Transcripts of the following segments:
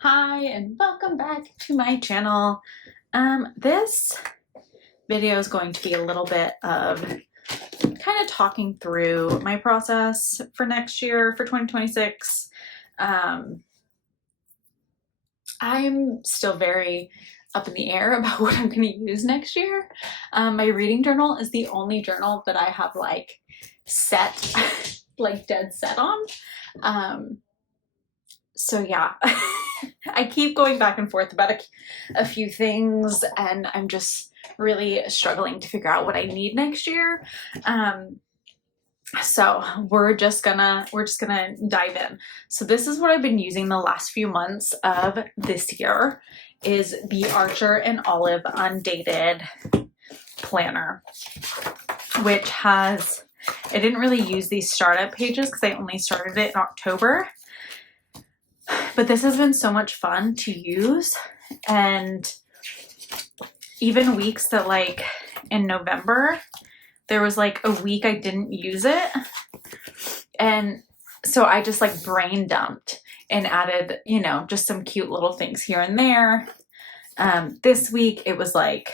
Hi and welcome back to my channel. This video is going to be a little bit of kind of talking through my process for next year, for 2026. I'm still very up in the air about what I'm going to use next year. My reading journal is the only journal that I have like set, like dead set on. So yeah, I keep going back and forth about a few things, and I'm just really struggling to figure out what I need next year. So we're just gonna dive in. So this is what I've been using the last few months of this year, is the Archer and Olive Undated Planner, which has, I didn't really use these startup pages because I only started it in October. But this has been so much fun to use, and even weeks that like in November, there was like a week I didn't use it. And so I just like brain dumped and added, you know, just some cute little things here and there. This week it was like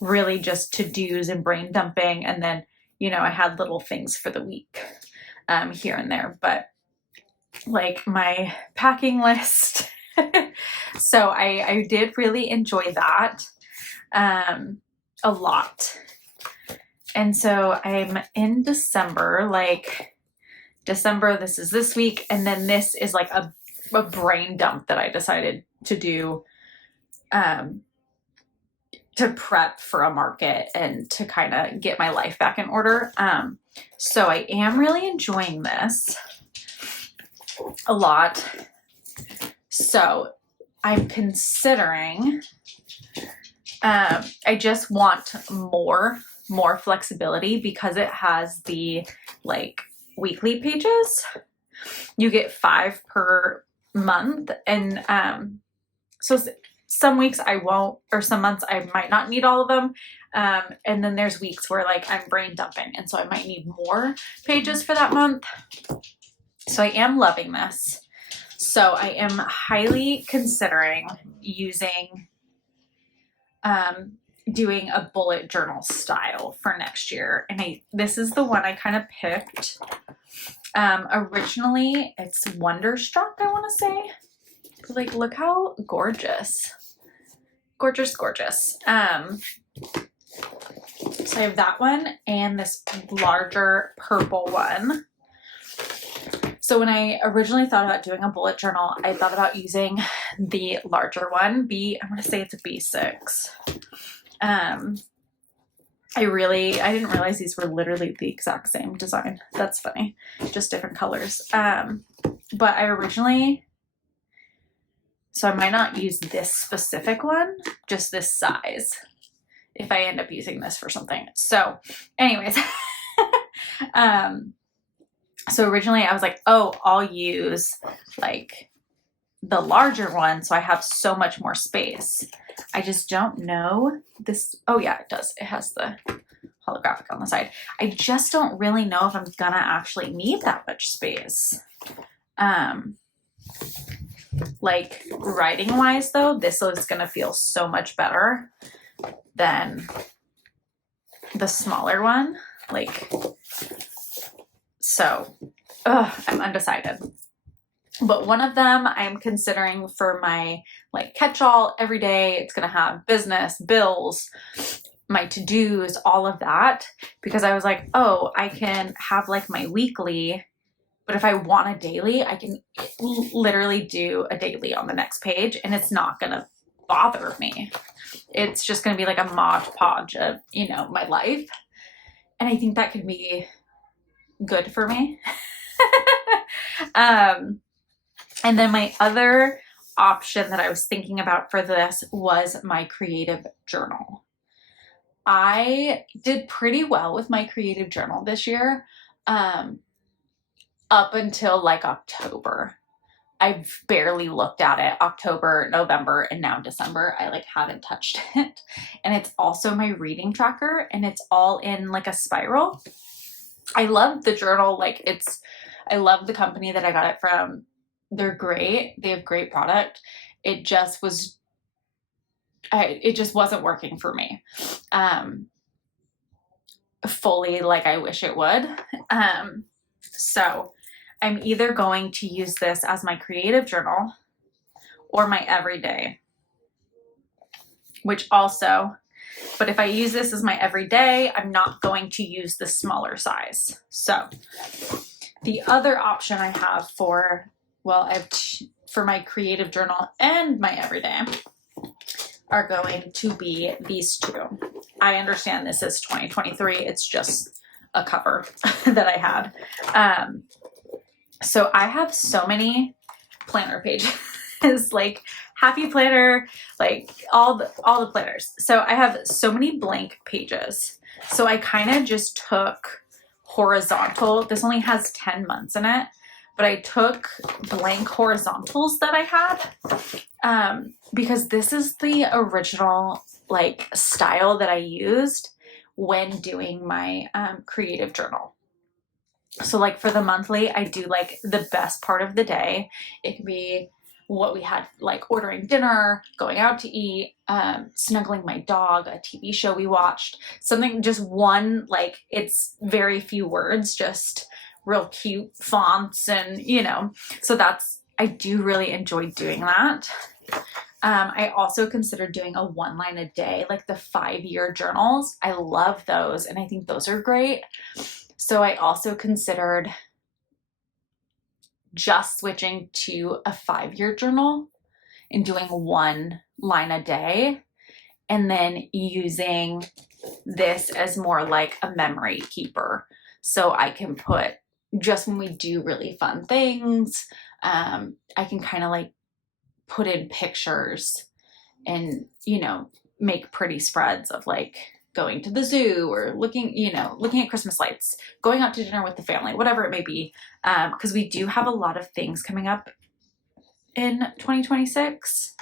really just to-dos and brain dumping. And then, you know, I had little things for the week here and there, but like my packing list. So I did really enjoy that a lot. And so I'm in December, like December, this is this week. And then this is like a brain dump that I decided to do to prep for a market and to kind of get my life back in order. So I am really enjoying this a lot. So I'm considering, I just want more flexibility because it has the like weekly pages. You get 5 per month. And so some weeks I won't, or some months I might not need all of them. And then there's weeks where like I'm brain dumping. And so I might need more pages for that month. So I am loving this. So I am highly considering using, doing a bullet journal style for next year. And this is the one I kind of picked. Originally it's Wonderstruck, I want to say. Like, look how gorgeous. Gorgeous, gorgeous. So I have that one and this larger purple one. So when I originally thought about doing a bullet journal, I thought about using the larger one. I want to say it's a B6. I didn't realize these were literally the exact same design. That's funny. Just different colors. But so I might not use this specific one, just this size, if I end up using this for something. So anyways, so originally I was like, oh, I'll use like the larger one so I have so much more space. I just don't know this. Oh yeah, it does. It has the holographic on the side. I just don't really know if I'm gonna actually need that much space. Like writing wise though, this is gonna feel so much better than the smaller one. Like, so, I'm undecided. But one of them I'm considering for my like catch-all every day. It's gonna have business, bills, my to-dos, all of that. Because I was like, oh, I can have like my weekly, but if I want a daily, I can literally do a daily on the next page and it's not gonna bother me. It's just gonna be like a mod podge of, you know, my life. And I think that could be good for me. And then my other option that I was thinking about for this was my creative journal. I did pretty well with my creative journal this year, up until like October. I've barely looked at it. October, November, and now December. I like haven't touched it. And it's also my reading tracker, and it's all in like a spiral. I love the journal. Like I love the company that I got it from. they're great. They have great product. It just it just wasn't working for me fully like I wish it would. So I'm either going to use this as my creative journal or my everyday, which also, but if I use this as my everyday, I'm not going to use the smaller size. So the other option I have for, well, for my creative journal and my everyday are going to be these two. I understand this is 2023. It's just a cover that I had. So I have so many planner pages, like Happy Planner, like all the planners. So I have so many blank pages. So I kind of just took horizontal. This only has 10 months in it, but I took blank horizontals that I had because this is the original like style that I used when doing my creative journal. So like for the monthly, I do like the best part of the day. It could be what we had, like ordering dinner, going out to eat, snuggling my dog, a TV show we watched, something, just one, like it's very few words, just real cute fonts and, you know, so I do really enjoy doing that. I also considered doing a 1 line a day, like the 5-year journals. I love those. And I think those are great. So I also considered just switching to a 5-year journal and doing 1 line a day, and then using this as more like a memory keeper. So I can put, just when we do really fun things, I can kind of like put in pictures and, you know, make pretty spreads of like going to the zoo or looking at Christmas lights, going out to dinner with the family, whatever it may be. Because we do have a lot of things coming up in 2026.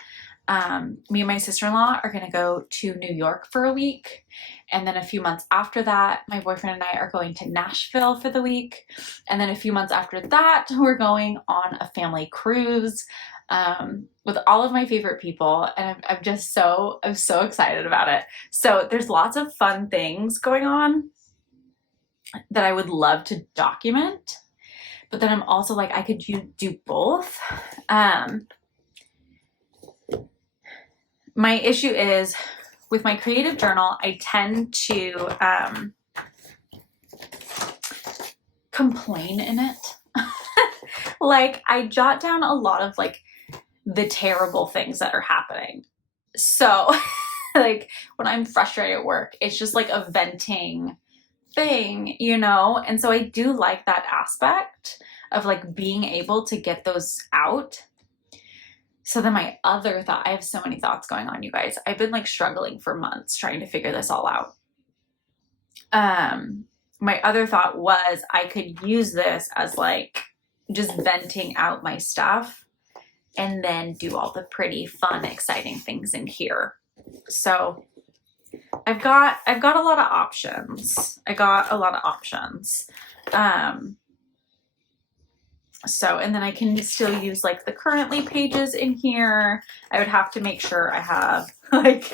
Me and my sister-in-law are going to go to New York for a week. And then a few months after that, my boyfriend and I are going to Nashville for the week. And then a few months after that, we're going on a family cruise with all of my favorite people. And I'm so excited about it. So there's lots of fun things going on that I would love to document. But then I'm also like, I could do both. My issue is with my creative journal, I tend to complain in it. Like I jot down a lot of like the terrible things that are happening. So like when I'm frustrated at work, it's just like a venting thing, you know? And so I do like that aspect of like being able to get those out. So then my other thought, I have so many thoughts going on, you guys. I've been like struggling for months trying to figure this all out. My other thought was I could use this as like just venting out my stuff and then do all the pretty fun, exciting things in here. So I've got a lot of options. So, and then I can still use like the currently pages in here. I would have to make sure I have like,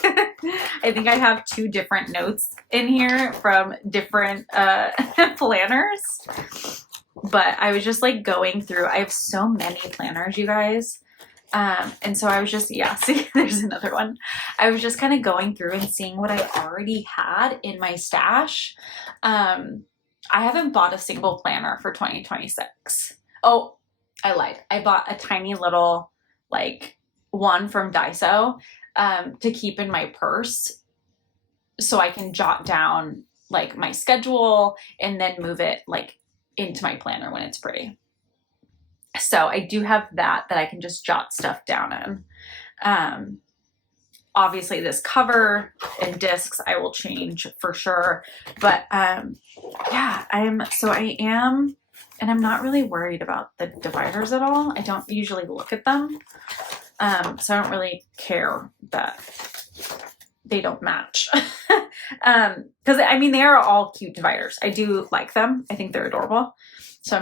I think I have 2 different notes in here from different planners. But I was just like going through, I have so many planners, you guys. And so I was just, yeah, see, there's another one. I was just kind of going through and seeing what I already had in my stash. I haven't bought a single planner for 2026. Oh, I lied. I bought a tiny little like one from Daiso to keep in my purse so I can jot down like my schedule and then move it like into my planner when it's pretty. So I do have that I can just jot stuff down in. Obviously this cover and discs I will change for sure. But yeah, I am, and I'm not really worried about the dividers at all. I don't usually look at them. So I don't really care that they don't match. Because I mean, they are all cute dividers. I do like them. I think they're adorable. So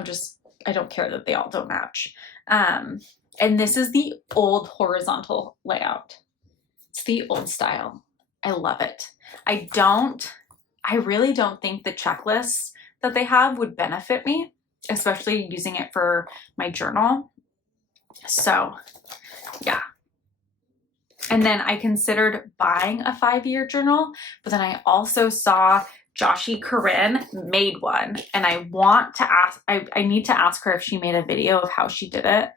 I don't care that they all don't match. And this is the old horizontal layout. It's the old style. I love it. I really don't think the checklists that they have would benefit me, especially using it for my journal. So yeah. And then I considered buying a 5-year journal, but then I also saw Joshi Corinne made one, and I want to ask, I need to ask her if she made a video of how she did it.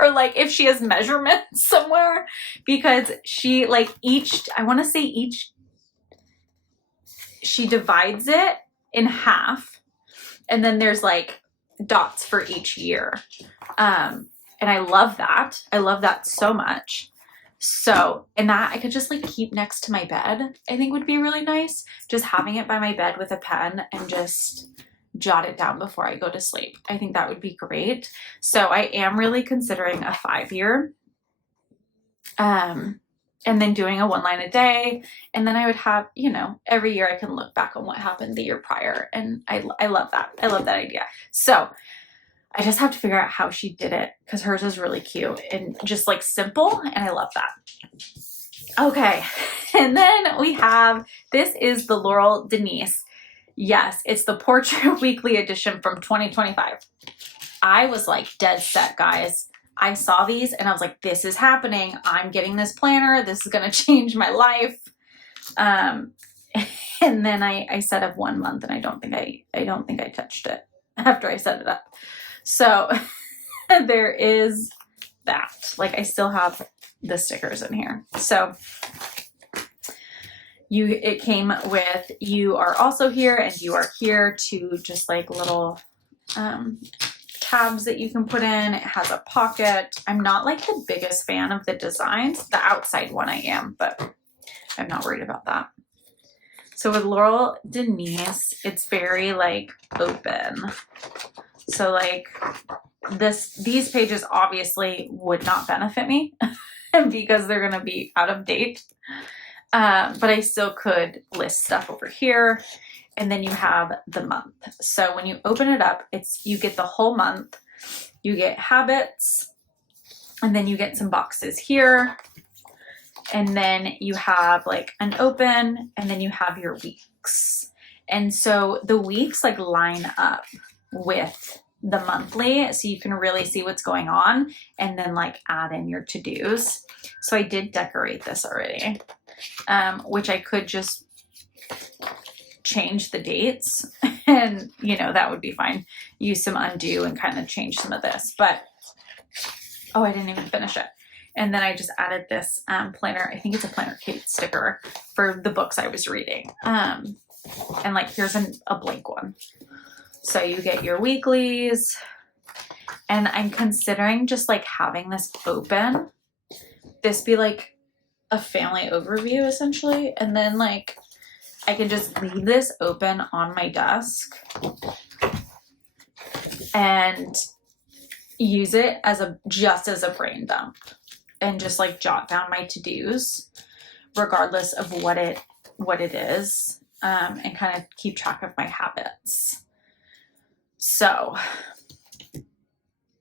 Or like if she has measurements somewhere, because she like I want to say she divides it in half, and then there's like dots for each year. And I love that. I love that so much. So, and that I could just like keep next to my bed, I think would be really nice. Just having it by my bed with a pen and just jot it down before I go to sleep. I think that would be great. So I am really considering a 5-year. And then doing a 1 line a day. And then I would have, you know, every year I can look back on what happened the year prior. And I love that. I love that idea. So I just have to figure out how she did it, because hers is really cute and just like simple. And I love that. Okay. And then we have, this is the Laurel Denise. Yes, it's the Portrait Weekly edition from 2025. I was like dead set, guys. I saw these and I was like, this is happening. I'm getting this planner. This is going to change my life. And then I set up 1 month, and I don't think I touched it after I set it up. So there is that. Like, I still have the stickers in here. So it came with, you are also here and you are here, to just like little tabs that you can put in. It has a pocket. I'm not like the biggest fan of the designs. The outside one I am, but I'm not worried about that. So with Laurel Denise, it's very like open. So like these pages obviously would not benefit me because they're going to be out of date. But I still could list stuff over here. And then you have the month. So when you open it up, you get the whole month, you get habits, and then you get some boxes here. And then you have like an open, and then you have your weeks. And so the weeks like line up with the monthly, so you can really see what's going on, and then like add in your to-dos. So I did decorate this already, which I could just change the dates and, you know, that would be fine. Use some undo and kind of change some of this, but oh, I didn't even finish it. And then I just added this planner. I think it's a Planner Kate sticker for the books I was reading. And like, here's a blank one. So you get your weeklies, and I'm considering just like having this open, this be like a family overview essentially. And then like, I can just leave this open on my desk and use it just as a brain dump, and just like jot down my to-dos regardless of what it is, and kind of keep track of my habits. So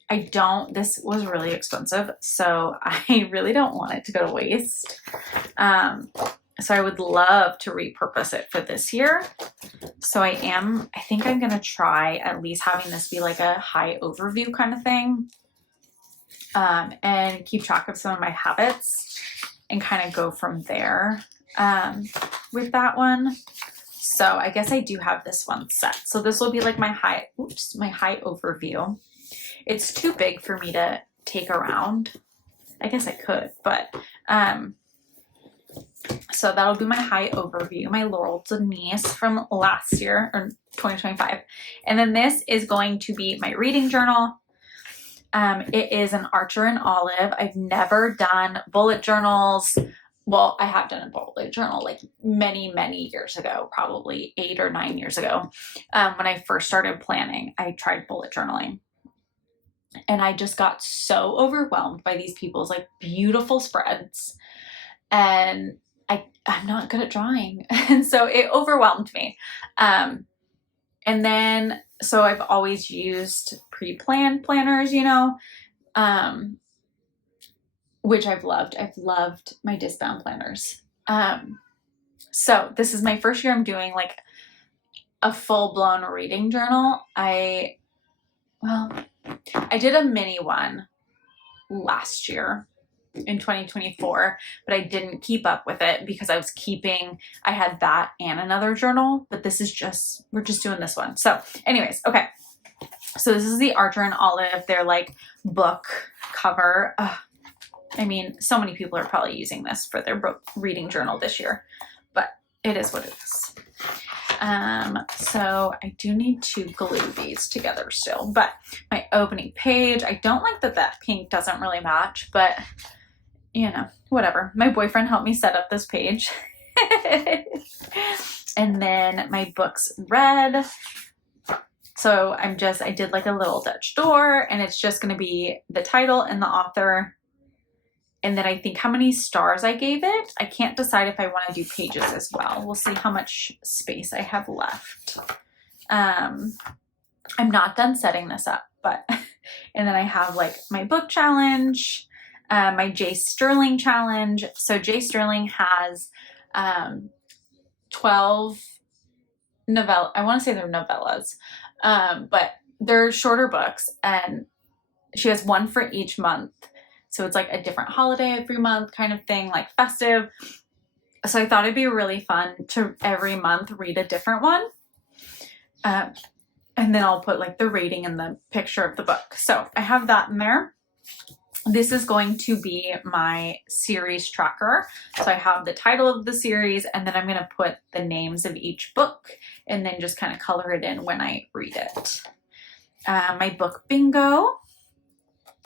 this was really expensive, so I really don't want it to go to waste. So I would love to repurpose it for this year. So I think I'm going to try at least having this be like a high overview kind of thing, and keep track of some of my habits and kind of go from there with that one. So I guess I do have this one set. So this will be like my high overview. It's too big for me to take around. I guess I could, but so that'll be my high overview, my Laurel Denise from last year, or 2025. And then this is going to be my reading journal. It is an Archer and Olive. I've never done bullet journals. Well, I have done a bullet journal like many, many years ago, probably 8 or 9 years ago. When I first started planning, I tried bullet journaling. And I just got so overwhelmed by these people's like beautiful spreads. And I'm not good at drawing. And so it overwhelmed me. And then, so I've always used pre-planned planners, you know, which I've loved. I've loved my discbound planners. So this is my first year I'm doing like a full-blown reading journal. I did a mini one last year in 2024, but I didn't keep up with it because I had that and another journal, but we're just doing this one. So anyways, okay. So this is the Archer and Olive. They're like book cover. I mean, so many people are probably using this for their book reading journal this year, but it is what it is. So I do need to glue these together still, but my opening page, I don't like that pink doesn't really match, but you know, whatever. My boyfriend helped me set up this page. And then my book's red. So I did like a little Dutch door, and it's just going to be the title and the author. And then I think how many stars I gave it. I can't decide if I want to do pages as well. We'll see how much space I have left. I'm not done setting this up, but, and then I have like my book challenge, my J. Sterling challenge. So J. Sterling has 12 novella. I want to say they're novellas, but they're shorter books, and she has one for each month. So it's like a different holiday every month kind of thing, like festive. So I thought it'd be really fun to every month read a different one. And then I'll put like the rating and the picture of the book. So I have that in there. This is going to be my series tracker. So I have the title of the series, and then I'm going to put the names of each book and then just kind of color it in when I read it. My book bingo.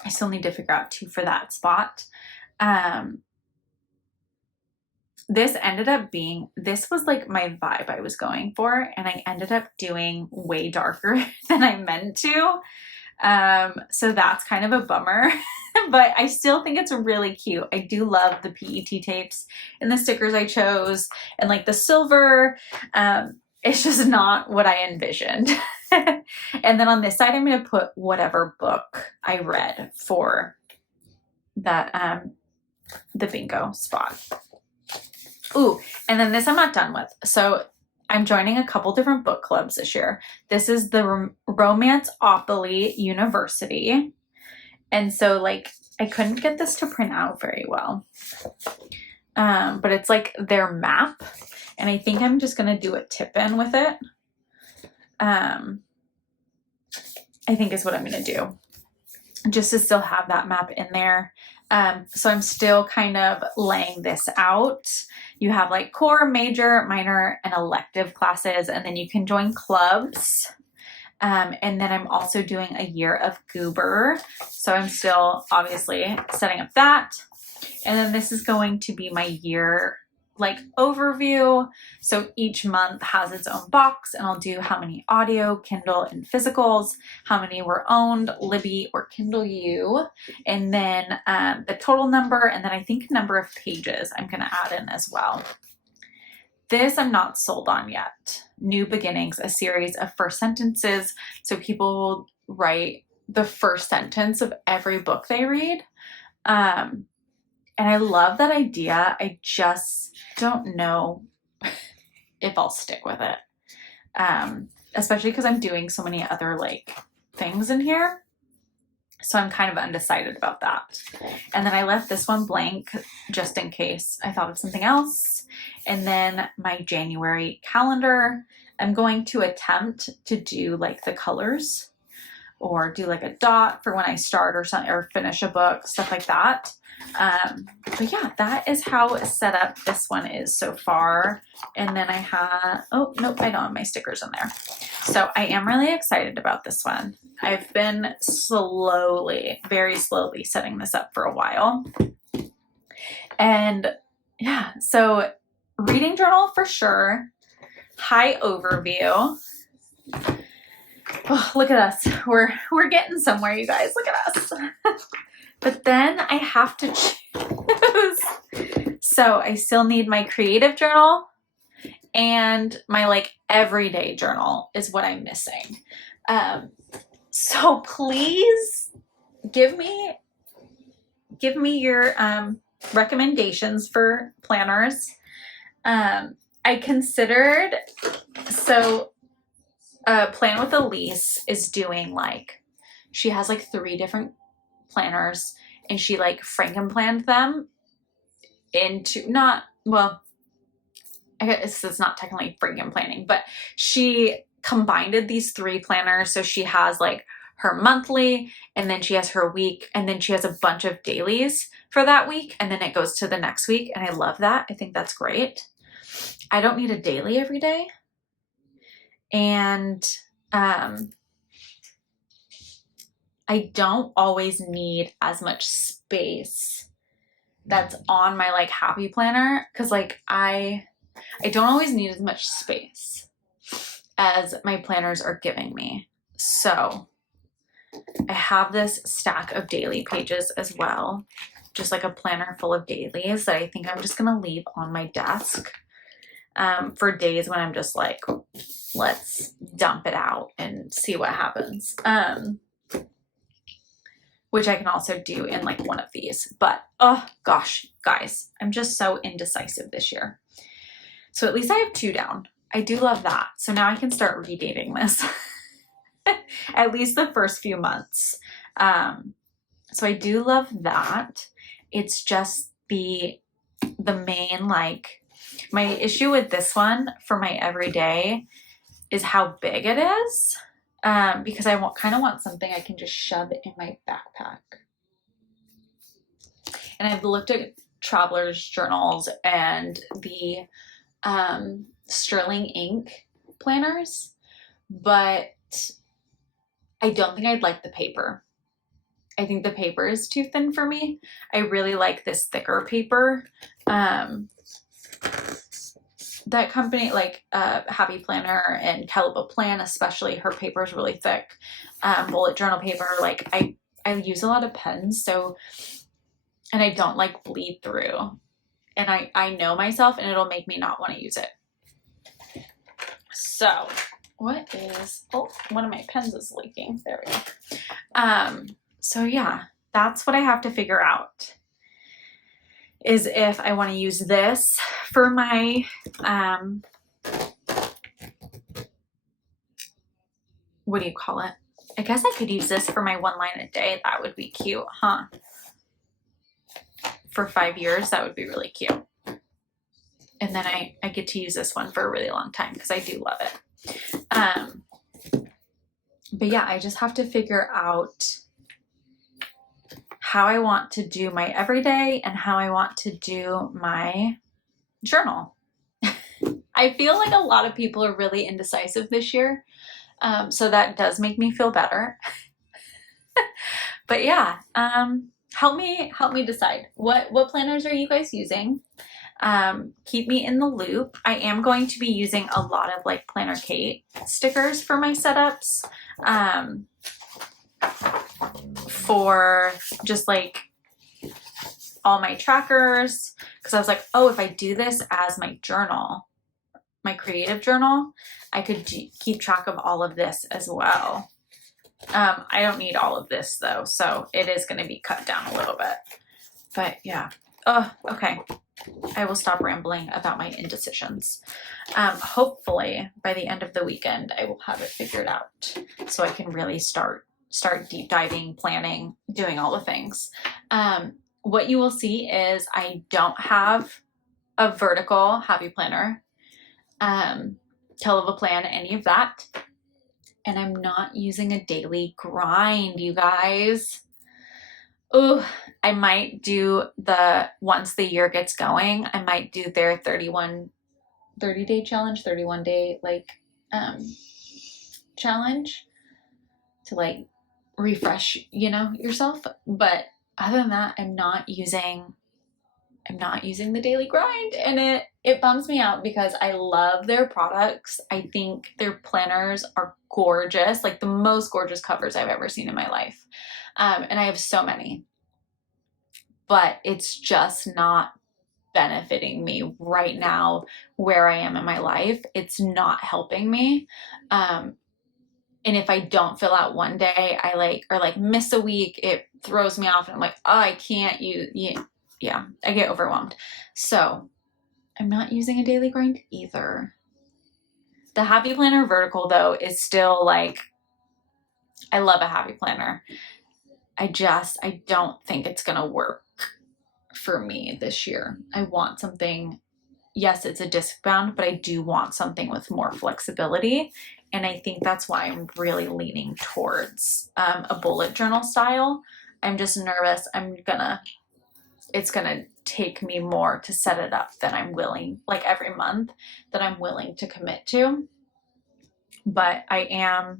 I still need to figure out 2 for that spot. This was like my vibe I was going for, and I ended up doing way darker than I meant to. So that's kind of a bummer, but I still think it's really cute. I do love the PET tapes and the stickers I chose, and like the silver. It's just not what I envisioned. And then on this side, I'm going to put whatever book I read for that, the bingo spot. Ooh, and then this I'm not done with. So I'm joining a couple different book clubs this year. This is the Romanceopoly University. And so like, I couldn't get this to print out very well. But it's like their map. And I think I'm just going to do a tip in with it. I think is what I'm going to do, just to still have that map in there. So I'm still kind of laying this out. You have like core, major, minor, and elective classes, and then you can join clubs. And then I'm also doing a year of Goober. So I'm still obviously setting up that. And then this is going to be my year like overview. So each month has its own box, and I'll do how many audio, Kindle, and physicals, how many were owned, Libby or Kindle U, and then the total number, and then I think number of pages I'm going to add in as well. This I'm not sold on yet. New Beginnings, a series of first sentences. So people will write the first sentence of every book they read. And I love that idea. I just don't know if I'll stick with it. Especially because I'm doing so many other like things in here. So I'm kind of undecided about that. And then I left this one blank just in case I thought of something else. And then my January calendar, I'm going to attempt to do like the colors, or do like a dot for when I start or something, or finish a book, stuff like that. But yeah, that is how set up this one is so far. And then I have, oh, nope, I don't have my stickers in there. So I am really excited about this one. I've been very slowly setting this up for a while. And yeah, so reading journal for sure. High overview. Oh, look at us. We're getting somewhere, you guys. Look at us. But then I have to choose. So I still need my creative journal, and my like everyday journal is what I'm missing. So please give me give me your recommendations for planners. I considered, so Plan with Elise is doing like, she has like 3 different planners, and she like frankenplanned them into, not, well, I guess it's not technically frankenplanning, but she combined these 3 planners. So she has like her monthly, and then she has her week, and then she has a bunch of dailies for that week, and then it goes to the next week. And I love that. I think that's great. I don't need a daily every day. And I don't always need as much space that's on my like happy planner, because like I don't always need as much space as my planners are giving me. So I have this stack of daily pages as well, just like a planner full of dailies that I think I'm just gonna leave on my desk for days when I'm just like, let's dump it out and see what happens. Which I can also do in like one of these. But oh gosh, guys, I'm just so indecisive this year. So at least I have 2 down. I do love that. So now I can start redating this. At least the first few months. So I do love that. It's just the main, like, my issue with this one for my everyday is how big it is. Because I kind of want something I can just shove in my backpack. And I've looked at traveler's journals and the Sterling ink planners, but I don't think I'd like the paper. I think the paper is too thin for me. I really like this thicker paper. That company, like Happy Planner and Calibre Plan, especially, her paper is really thick. Bullet journal paper, like I use a lot of pens, so, and I don't like bleed through, and I know myself, and it'll make me not want to use it. So what is, oh, one of my pens is leaking. There we go. So yeah, that's what I have to figure out, is if I want to use this for my, what do you call it? I guess I could use this for my 1 line a day. That would be cute, huh? For 5 years, that would be really cute. And then I get to use this one for a really long time because I do love it. But yeah, I just have to figure out how I want to do my everyday and how I want to do my journal. I feel like a lot of people are really indecisive this year. So that does make me feel better. But yeah, help me decide. What planners are you guys using? Keep me in the loop. I am going to be using a lot of like Planner Kate stickers for my setups. For just like all my trackers, because I was like, oh, if I do this as my journal, my creative journal, I could keep track of all of this as well. I don't need all of this though, so it is going to be cut down a little bit. But yeah. Oh, okay. I will stop rambling about my indecisions. Hopefully by the end of the weekend, I will have it figured out so I can really start deep diving, planning, doing all the things. What you will see is I don't have a vertical happy planner, Calibre Plan, any of that. And I'm not using a daily grind, you guys. Oh, I might do once the year gets going, I might do their 30-day challenge, 31-day like challenge to like refresh, yourself. But other than that, I'm not using the daily grind, and it bums me out because I love their products. I think their planners are gorgeous, like the most gorgeous covers I've ever seen in my life. And I have so many, but it's just not benefiting me right now where I am in my life. It's not helping me. And if I don't fill out one day, I like miss a week, it throws me off and I'm like, oh, I can't use, yeah, I get overwhelmed. So I'm not using a daily grind either. The Happy Planner Vertical though is still like, I love a Happy Planner. I don't think it's gonna work for me this year. I want something, yes, it's a disc bound, but I do want something with more flexibility. And I think that's why I'm really leaning towards a bullet journal style. I'm just nervous. It's gonna take me more to set it up than I'm willing, like every month, that I'm willing to commit to. But I've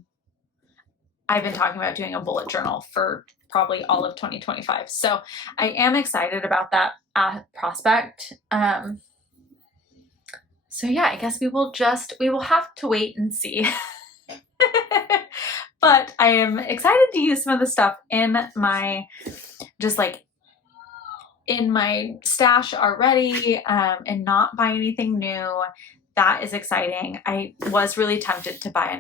been talking about doing a bullet journal for probably all of 2025. So I am excited about that prospect. So yeah, I guess we will have to wait and see. But I am excited to use some of the stuff in my, just like in my stash already, and not buy anything new. That is exciting. I was really tempted to buy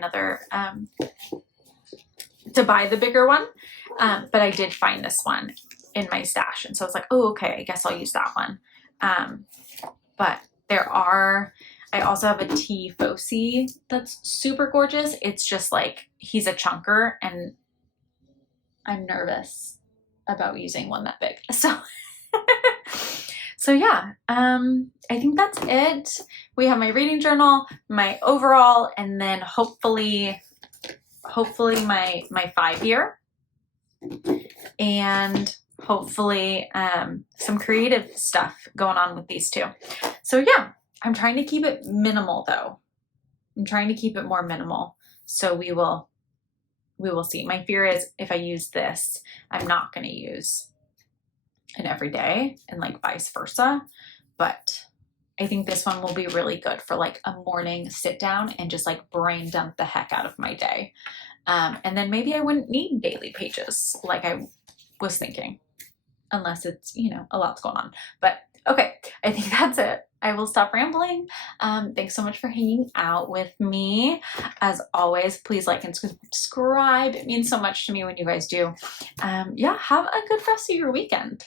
to buy the bigger one, but I did find this one in my stash. And so it's like, oh, okay, I guess I'll use that one. But I also have a T Fosi that's super gorgeous. It's just like, he's a chunker and I'm nervous about using one that big. So yeah, I think that's it. We have my reading journal, my overall, and then hopefully my 5-year, and hopefully some creative stuff going on with these two. So yeah, I'm trying to keep it minimal though. I'm trying to keep it more minimal. So we will see. My fear is if I use this, I'm not going to use it every day, and like vice versa. But I think this one will be really good for like a morning sit down and just like brain dump the heck out of my day. And then maybe I wouldn't need daily pages like I was thinking, unless it's, a lot's going on. But okay, I think that's it. I will stop rambling. Thanks so much for hanging out with me. As always, please like and subscribe. It means so much to me when you guys do. Yeah, have a good rest of your weekend.